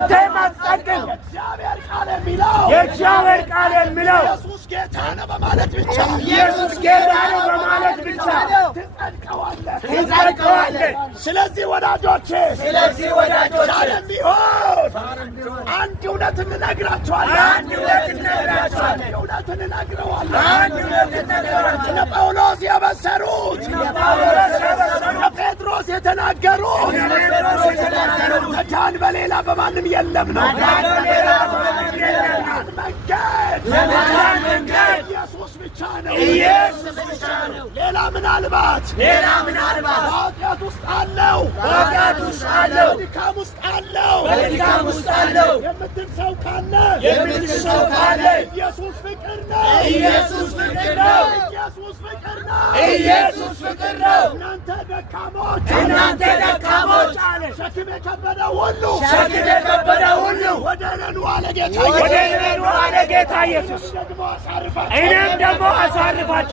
ተማጸን የእግዚአብሔር ቃል የሚለው ኢየሱስ ጌታ ነው በማለት ብቻ ትጸድቀዋለህ። ስለዚህ ወዳጆቼ ዛሬም ቢሆን አንድ እውነት እንነግራችኋለን። እነ ጳውሎስ የበሰሩት እነ ጴጥሮስ የተናገሩት መዳን በሌላ በማንም የለም ነው። መንገድ ኢየሱስ ብቻ ነው። ሌላ ምናልባት በኃጢአት ውስጥ አለው፣ በድካም ውስጥ አለው የምትል ሰው ካለ ኢየሱስ ፍቅር ነው። ኢየሱስ ፍቅር ነው። እናንተ ደካሞች ሸክም የከበደ ሁሉ ወደ እኔ ኑ አለ ጌታ ኢየሱስ። እኔም ደግሞ አሳርፋችሁ